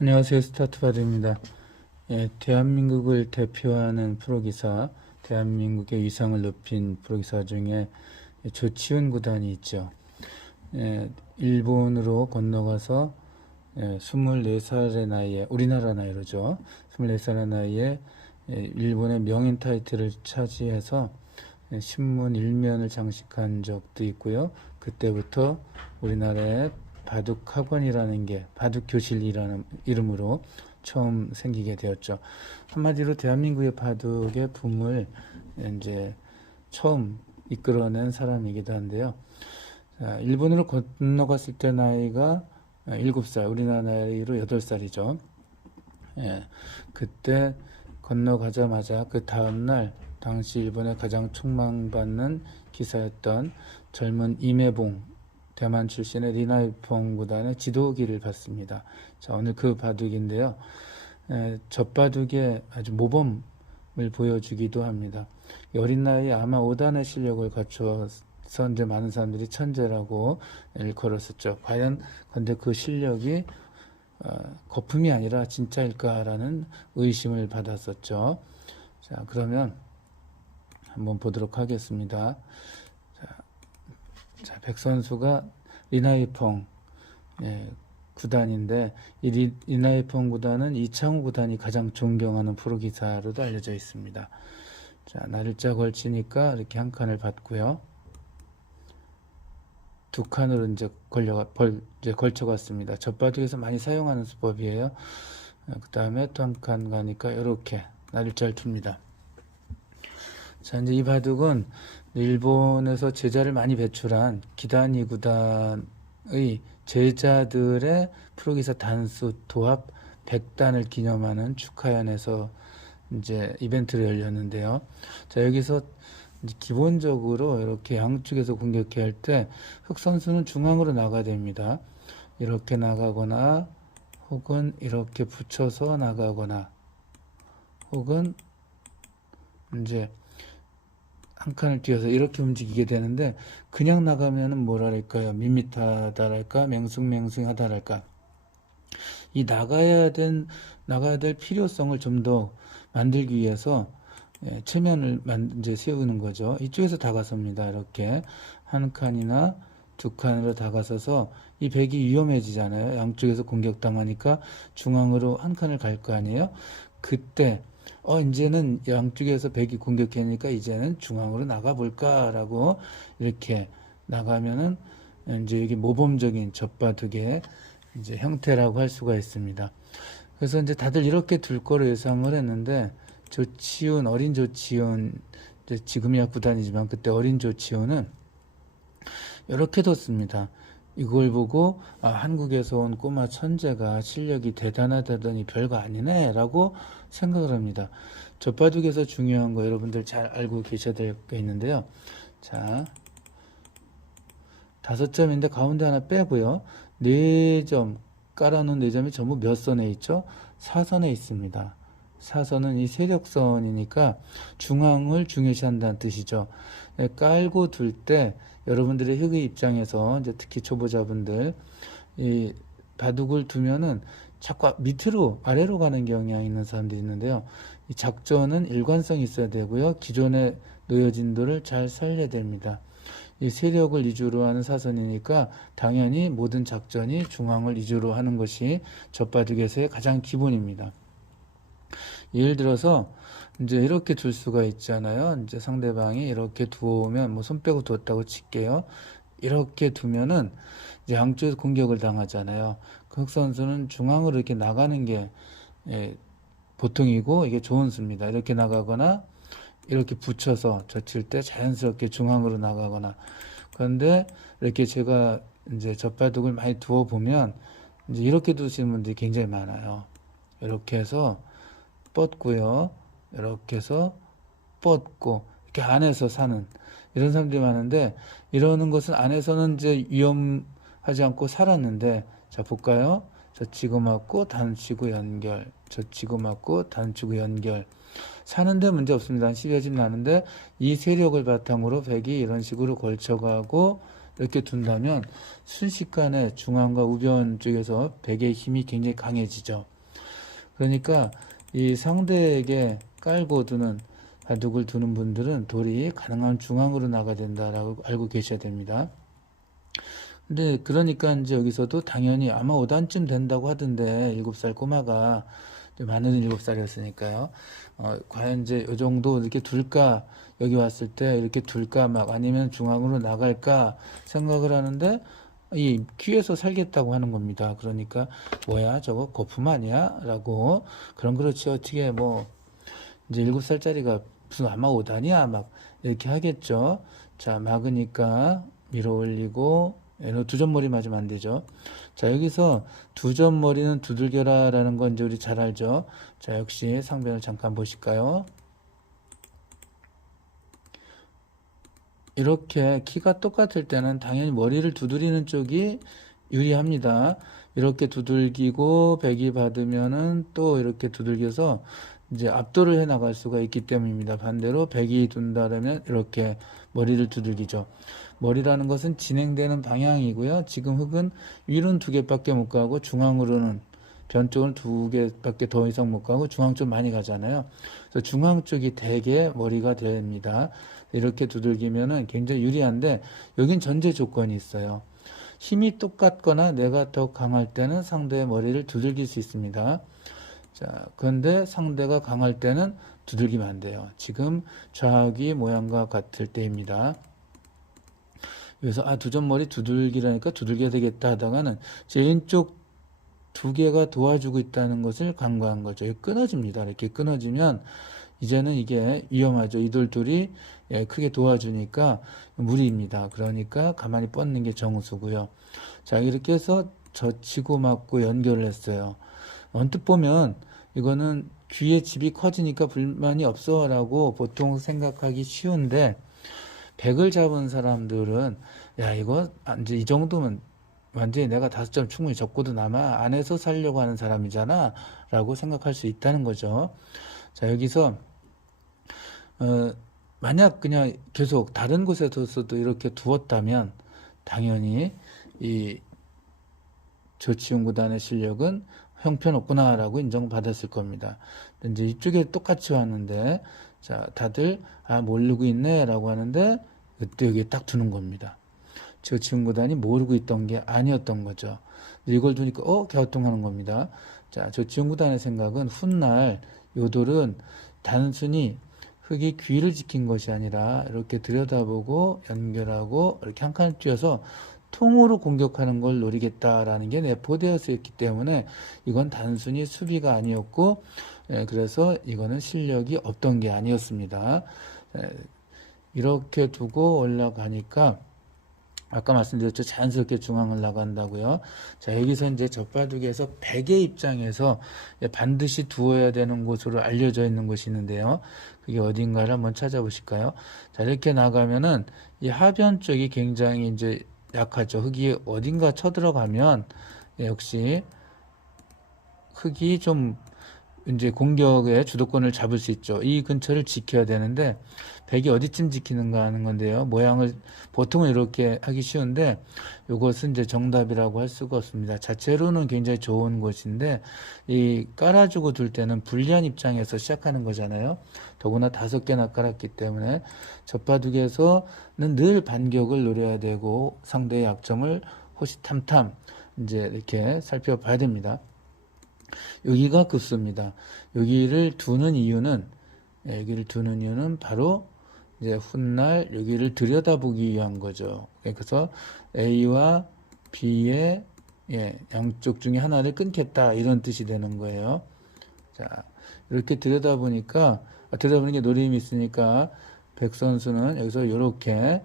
안녕하세요. 스타트바드입니다. 대한민국을 대표하는 프로기사, 대한민국의 위상을 높인 프로기사 중에 조치훈 구단이 있죠. 일본으로 건너가서 24살의 나이에, 우리나라 나이로죠. 24살의 나이에 일본의 명인 타이틀을 차지해서 신문 일면을 장식한 적도 있고요. 그때부터 우리나라에 바둑학원이라는 게 바둑교실이라는 이름으로 처음 생기게 되었죠. 한마디로 대한민국의 바둑의 붐을 이제 처음 이끌어낸 사람이기도 한데요. 일본으로 건너갔을 때 나이가 7살, 우리나라 나이로 8살이죠. 그때 건너가자마자 그 다음날 당시 일본의 가장 촉망받는 기사였던 젊은 임해봉, 대만 출신의 리나이펑 구단의 지도기를 받습니다. 자, 오늘 그 바둑인데요. 젖바둑의 아주 모범을 보여주기도 합니다. 어린 나이에 아마 5단의 실력을 갖추어서 이제 많은 사람들이 천재라고 일컬었었죠. 과연 근데 그 실력이 거품이 아니라 진짜일까라는 의심을 받았었죠. 자, 그러면 한번 보도록 하겠습니다. 자, 백 선수가 리나이펑 구단인데, 이 리나이펑 구단은 이창호 구단이 가장 존경하는 프로기사로도 알려져 있습니다. 자, 날짜 걸치니까 이렇게 한 칸을 받고요. 두 칸으로 이제 걸쳐갔습니다. 젖바둑에서 많이 사용하는 수법이에요. 그 다음에 또 한 칸 가니까 이렇게 날짜를 둡니다. 자, 이제 이 바둑은 일본에서 제자를 많이 배출한 기다니 구단의 제자들의 프로기사 단수 도합 100단을 기념하는 축하연에서 이제 이벤트를 열렸는데요. 자, 여기서 기본적으로 이렇게 양쪽에서 공격해야 할 때 흑 선수는 중앙으로 나가야 됩니다. 이렇게 나가거나 혹은 이렇게 붙여서 나가거나 혹은 이제 한 칸을 뛰어서 이렇게 움직이게 되는데, 그냥 나가면은 뭐랄까요, 밋밋하다랄까, 맹숭맹숭하다랄까, 이 나가야 될 필요성을 좀 더 만들기 위해서 체면을 이제 세우는 거죠. 이쪽에서 다가섭니다. 이렇게 한 칸이나 두 칸으로 다가서서 이 백이 위험해지잖아요. 양쪽에서 공격당하니까 중앙으로 한 칸을 갈 거 아니에요. 그때 이제는 양쪽에서 백이 공격하니까 이제는 중앙으로 나가볼까라고 이렇게 나가면은 이제 이게 모범적인 젖바둑의 이제 형태라고 할 수가 있습니다. 그래서 이제 다들 이렇게 둘 거로 예상을 했는데, 조치훈, 어린 조치훈, 지금이야 구단이지만 그때 어린 조치훈은 이렇게 뒀습니다. 이걸 보고 한국에서 온 꼬마 천재가 실력이 대단하다더니 별거 아니네 라고 생각을 합니다. 젖바둑에서 중요한 거 여러분들 잘 알고 계셔야 될 게 있는데요. 자, 5점인데 가운데 하나 빼고요. 4점 깔아놓은 4점이 전부 몇 선에 있죠? 4선에 있습니다. 4선은 이 세력선이니까 중앙을 중요시한다는 뜻이죠. 깔고 둘 때 여러분들의 흑의 입장에서 이제 특히 초보자분들 이 바둑을 두면은 자꾸 밑으로 아래로 가는 경향이 있는 사람들이 있는데요. 이 작전은 일관성이 있어야 되고요. 기존의 놓여진도를 잘 살려야 됩니다. 이 세력을 위주로 하는 사선이니까 당연히 모든 작전이 중앙을 위주로 하는 것이 젖바둑에서의 가장 기본입니다. 예를 들어서 이제 이렇게 둘 수가 있잖아요. 이제 상대방이 이렇게 두면 뭐 손 빼고 두었다고 칠게요. 이렇게 두면은 이제 양쪽에서 공격을 당하잖아요. 그 흑 선수는 중앙으로 이렇게 나가는 게 보통이고 이게 좋은 수입니다. 이렇게 나가거나 이렇게 붙여서 젖힐 때 자연스럽게 중앙으로 나가거나. 그런데 이렇게 제가 이제 젖바둑을 많이 두어 보면 이제 이렇게 두시는 분들이 굉장히 많아요. 이렇게 해서 뻗고요. 이렇게 해서 뻗고 이렇게 안에서 사는 이런 사람들이 많은데, 이러는 것은 안에서는 이제 위험하지 않고 살았는데, 자 볼까요? 젖히고 맞고 단치고 연결, 젖히고 맞고 단치고 연결. 사는데 문제 없습니다. 한 10여 집 나는데 이 세력을 바탕으로 백이 이런 식으로 걸쳐가고 이렇게 둔다면 순식간에 중앙과 우변 쪽에서 백의 힘이 굉장히 강해지죠. 그러니까 이 상대에게 깔고 두는 바둑을 두는 분들은 돌이 가능한 중앙으로 나가야 된다라고 알고 계셔야 됩니다. 근데 그러니까 이제 여기서도 당연히 아마 5단쯤 된다고 하던데 7살 꼬마가 많은 7살이었으니까요. 과연 이제 이 정도 이렇게 둘까, 여기 왔을 때 이렇게 둘까 막 아니면 중앙으로 나갈까 생각을 하는데 이 귀에서 살겠다고 하는 겁니다. 그러니까 뭐야 저거 거품 아니야? 라고 그런 그렇지 어떻게 뭐 이제 7살짜리가 무슨 아마 5단이야 막 이렇게 하겠죠. 자 막으니까 밀어 올리고 얘는 두 점머리 맞으면 안 되죠. 자 여기서 두 점머리는 두들겨라 라는 건 이제 우리 잘 알죠. 자 역시 상변을 잠깐 보실까요? 이렇게 키가 똑같을 때는 당연히 머리를 두드리는 쪽이 유리합니다. 이렇게 두들기고 백이 받으면은 또 이렇게 두들겨서 이제 압도를 해 나갈 수가 있기 때문입니다. 반대로 백이 둔다면 이렇게 머리를 두들기죠. 머리라는 것은 진행되는 방향이고요. 지금 흙은 위로는 2개밖에 못 가고 중앙으로는 변 쪽은 2개밖에 더 이상 못 가고 중앙 쪽 많이 가잖아요. 그래서 중앙 쪽이 대개 머리가 됩니다. 이렇게 두들기면은 굉장히 유리한데 여긴 전제 조건이 있어요. 힘이 똑같거나 내가 더 강할 때는 상대의 머리를 두들길 수 있습니다. 자, 그런데 상대가 강할 때는 두들기면 안 돼요. 지금 좌우기 모양과 같을 때입니다. 그래서 두 점머리 두들기라니까 두들겨야 되겠다 하다가는 제 왼쪽 2개가 도와주고 있다는 것을 간과한 거죠. 끊어집니다. 이렇게 끊어지면 이제는 이게 위험하죠. 이돌 둘이 크게 도와주니까 무리입니다. 그러니까 가만히 뻗는 게 정수고요. 자 이렇게 해서 젖히고 맞고 연결을 했어요. 언뜻 보면 이거는 귀의 집이 커지니까 불만이 없어 라고 보통 생각하기 쉬운데 백을 잡은 사람들은 야 이거 이제 이 정도면 완전히 내가 5점 충분히 적고도 남아 안에서 살려고 하는 사람이잖아 라고 생각할 수 있다는 거죠. 자 여기서 만약 그냥 계속 다른 곳에서도 이렇게 두었다면 당연히 이 조치훈 구단의 실력은 형편없구나 라고 인정받았을 겁니다. 이제 이쪽에 똑같이 왔는데 자 다들 모르고 있네 라고 하는데 그때 여기에 딱 두는 겁니다. 조치훈 구단이 모르고 있던 게 아니었던 거죠. 이걸 두니까 갸우뚱하는 겁니다. 자 조치훈 구단의 생각은 훗날 요돌은 단순히 흙이 귀를 지킨 것이 아니라 이렇게 들여다보고 연결하고 이렇게 한 칸을 띄어서 통으로 공격하는 걸 노리겠다라는 게 내포되어 있기 때문에 이건 단순히 수비가 아니었고 그래서 이거는 실력이 없던 게 아니었습니다. 이렇게 두고 올라가니까 아까 말씀드렸죠. 자연스럽게 중앙을 나간다고요. 자, 여기서 이제 젖바둑에서 백의 입장에서 반드시 두어야 되는 곳으로 알려져 있는 곳이 있는데요. 그게 어딘가를 한번 찾아보실까요? 자, 이렇게 나가면은 이 하변 쪽이 굉장히 이제 약하죠. 흙이 어딘가 쳐들어가면 역시 흙이 좀 이제 공격의 주도권을 잡을 수 있죠. 이 근처를 지켜야 되는데 백이 어디쯤 지키는가 하는 건데요. 모양을 보통은 이렇게 하기 쉬운데 이것은 이제 정답이라고 할 수가 없습니다. 자체로는 굉장히 좋은 곳인데 이 깔아주고 둘 때는 불리한 입장에서 시작하는 거잖아요. 더구나 5개나 깔았기 때문에 젖바둑에서는 늘 반격을 노려야 되고 상대의 약점을 호시탐탐 이제 이렇게 살펴봐야 됩니다. 여기가 급수입니다. 여기를 두는 이유는 바로 이제 훗날 여기를 들여다보기 위한 거죠. 그래서 A와 B의 양쪽 중에 하나를 끊겠다 이런 뜻이 되는 거예요. 자 이렇게 들여다보니까 들여다보는 게 노림이 있으니까 백 선수는 여기서 이렇게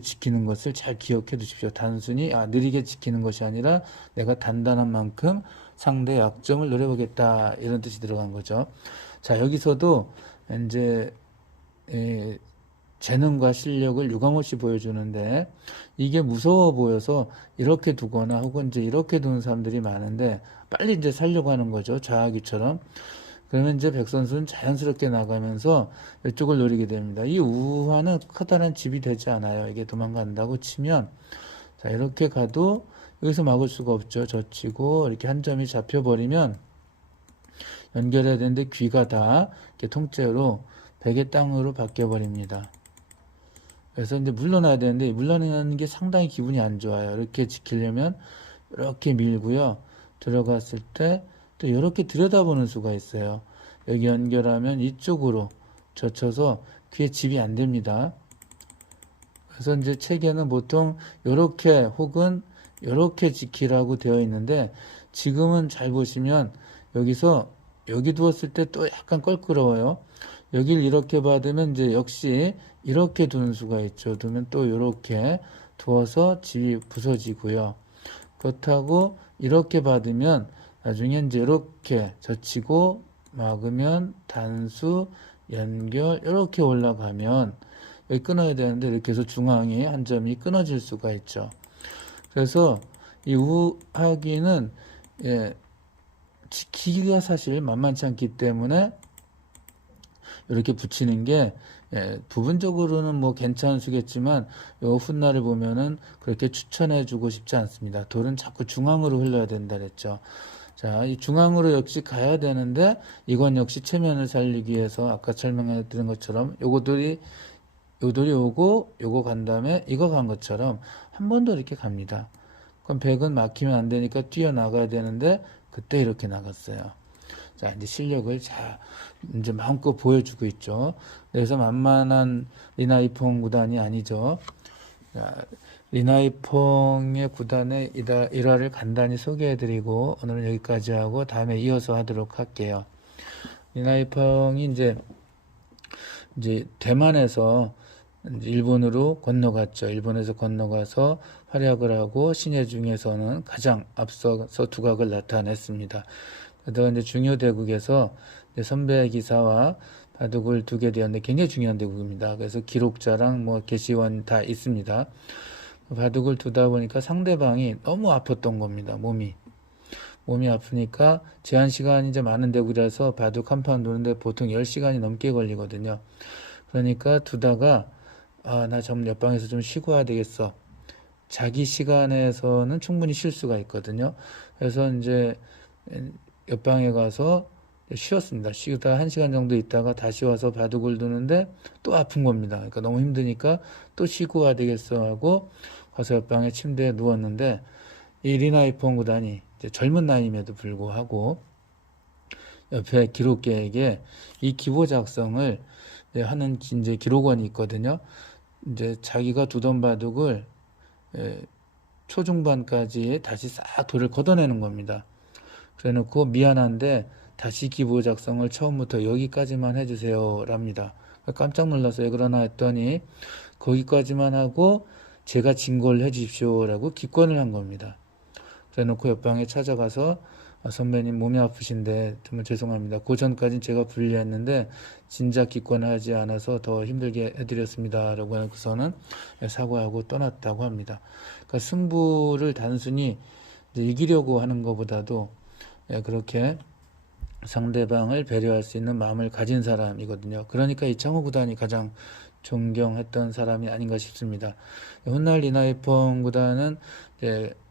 지키는 것을 잘 기억해 두십시오. 단순히 느리게 지키는 것이 아니라 내가 단단한 만큼 상대 약점을 노려보겠다 이런 뜻이 들어간 거죠. 자 여기서도 이제 재능과 실력을 유감없이 보여주는데 이게 무서워 보여서 이렇게 두거나 혹은 이제 이렇게 두는 사람들이 많은데 빨리 이제 살려고 하는 거죠. 좌하기처럼. 그러면 이제 백 선수는 자연스럽게 나가면서 이쪽을 노리게 됩니다. 이 우하는 커다란 집이 되지 않아요. 이게 도망간다고 치면, 자, 이렇게 가도 여기서 막을 수가 없죠. 젖히고 이렇게 한 점이 잡혀버리면 연결해야 되는데 귀가 다 이렇게 통째로 백의 땅으로 바뀌어버립니다. 그래서 이제 물러나야 되는데 물러나는 게 상당히 기분이 안 좋아요. 이렇게 지키려면 이렇게 밀고요. 들어갔을 때 또 이렇게 들여다보는 수가 있어요. 여기 연결하면 이쪽으로 젖혀서 귀에 집이 안 됩니다. 그래서 이제 책에는 보통 이렇게 혹은 이렇게 지키라고 되어 있는데 지금은 잘 보시면 여기서 여기 두었을 때 또 약간 껄끄러워요. 여길 이렇게 받으면 이제 역시 이렇게 두는 수가 있죠. 두면 또 이렇게 두어서 집이 부서지고요. 그렇다고 이렇게 받으면 나중에 이제 이렇게 젖히고 막으면 단수 연결 이렇게 올라가면 여기 끊어야 되는데 이렇게 해서 중앙에 한 점이 끊어질 수가 있죠. 그래서 이 우하기는 지키기가 사실 만만치 않기 때문에 이렇게 붙이는 게 부분적으로는 뭐 괜찮은 수겠지만 요 훗날을 보면은 그렇게 추천해 주고 싶지 않습니다. 돌은 자꾸 중앙으로 흘러야 된다 그랬죠. 자, 이 중앙으로 역시 가야 되는데 이건 역시 체면을 살리기 위해서 아까 설명해 드린 것처럼 요 돌이 오고 요거 간 다음에 이거 간 것처럼 한 번 더 이렇게 갑니다. 그럼 백은 막히면 안 되니까 뛰어나가야 되는데 그때 이렇게 나갔어요. 자, 이제 실력을 이제 마음껏 보여주고 있죠. 그래서 만만한 리나이퐁 구단이 아니죠. 자, 리나이퐁의 구단의 일화를 간단히 소개해드리고 오늘은 여기까지 하고 다음에 이어서 하도록 할게요. 리나이퐁이 이제 대만에서 일본으로 건너갔죠. 일본에서 건너가서 활약을 하고 신예 중에서는 가장 앞서서 두각을 나타냈습니다. 그러다가 이제 중요 대국에서 선배 기사와 바둑을 두게 되었는데 굉장히 중요한 대국입니다. 그래서 기록자랑 뭐 게시원 다 있습니다. 바둑을 두다 보니까 상대방이 너무 아팠던 겁니다. 몸이 아프니까 제한 시간이 이제 많은 대국이라서 바둑 한 판 두는데 보통 10시간이 넘게 걸리거든요. 그러니까 두다가 나 좀 옆방에서 좀 쉬고 와야 되겠어. 자기 시간에서는 충분히 쉴 수가 있거든요. 그래서 이제 옆방에 가서 쉬었습니다. 쉬다 1시간 정도 있다가 다시 와서 바둑을 두는데 또 아픈 겁니다. 그러니까 너무 힘드니까 또 쉬고 와야 되겠어 하고 가서 옆방에 침대에 누웠는데 이 리나이퐁 구단이 이제 젊은 나이임에도 불구하고 옆에 기록계에게 이 기보 작성을 하는 이제 기록원이 있거든요. 이제 자기가 두던 바둑을 초중반까지 다시 싹 돌을 걷어내는 겁니다. 그래 놓고 미안한데 다시 기보 작성을 처음부터 여기까지만 해주세요 랍니다. 깜짝 놀라서 왜 그러나 했더니 거기까지만 하고 제가 진거를 해주십시오 라고 기권을 한 겁니다. 그래 놓고 옆방에 찾아가서 선배님 몸이 아프신데 정말 죄송합니다. 그 전까지는 제가 불리했는데 진작 기권을 하지 않아서 더 힘들게 해드렸습니다. 라고 해서는 사과하고 떠났다고 합니다. 그러니까 승부를 단순히 이기려고 하는 것보다도 그렇게 상대방을 배려할 수 있는 마음을 가진 사람이거든요. 그러니까 이창호 구단이 가장 존경했던 사람이 아닌가 싶습니다. 훗날 리나이퐁 구단은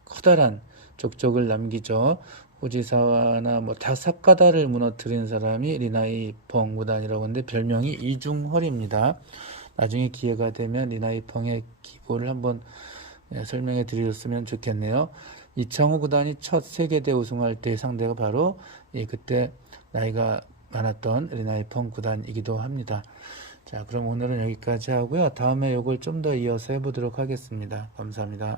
커다란 족적을 남기죠. 호지사와나 뭐 다사카다를 무너뜨린 사람이 리나이퐁 구단이라고 하는데 별명이 이중헐입니다. 나중에 기회가 되면 리나이퐁의 기보를 한번 설명해 드렸으면 좋겠네요. 이창호 구단이 첫 세계대 우승할 때 상대가 바로 그때 나이가 많았던 리나이퐁 구단이기도 합니다. 자, 그럼 오늘은 여기까지 하고요. 다음에 이걸 좀 더 이어서 해보도록 하겠습니다. 감사합니다.